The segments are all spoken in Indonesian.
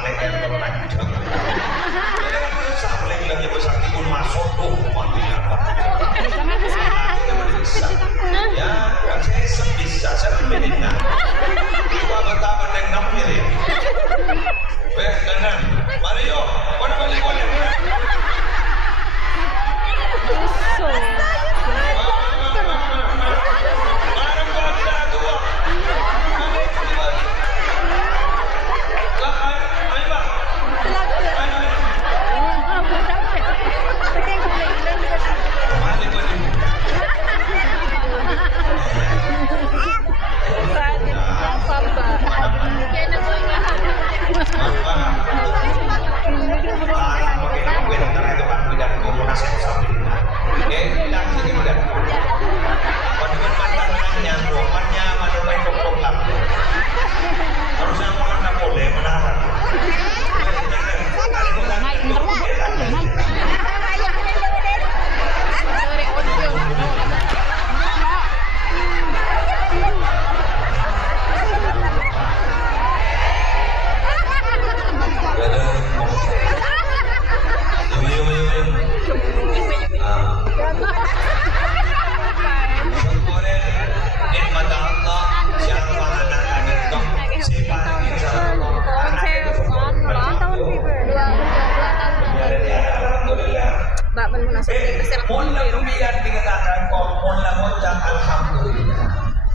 samlek yang terlanjut. Samlek lagi besar pun masuk tuh matinya. Ya, kan saya bisa sebenarnya. Dua betapa dengan mirip. Baik, kanan. Mario, mana balik boleh?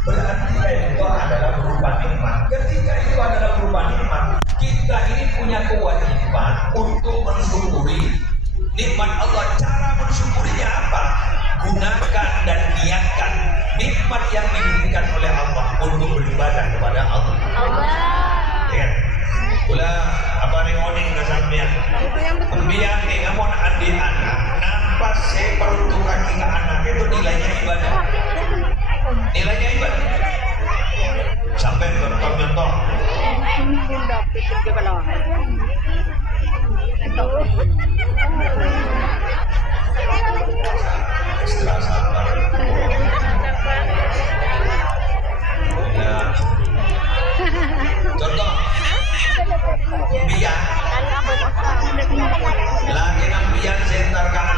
Berarti itu adalah berupa nikmat. Ketika itu adalah berupa nikmat, kita ini punya kewajiban untuk mensyukuri nikmat Allah. Cara mensyukurinya apa? Gunakan dan niatkan nikmat yang diberikan oleh Allah untuk beribadah kepada Allah. Ya. Pula apa nih oning kesampian? Kemudian nih kamu andi anak, nampak saya peruntukan ke anak itu nilainya ibadah. Nilainya ibadah. Sampai contoh. Setelah sabar. Ya. Contoh. Biar. Lagi nang biar sentar kan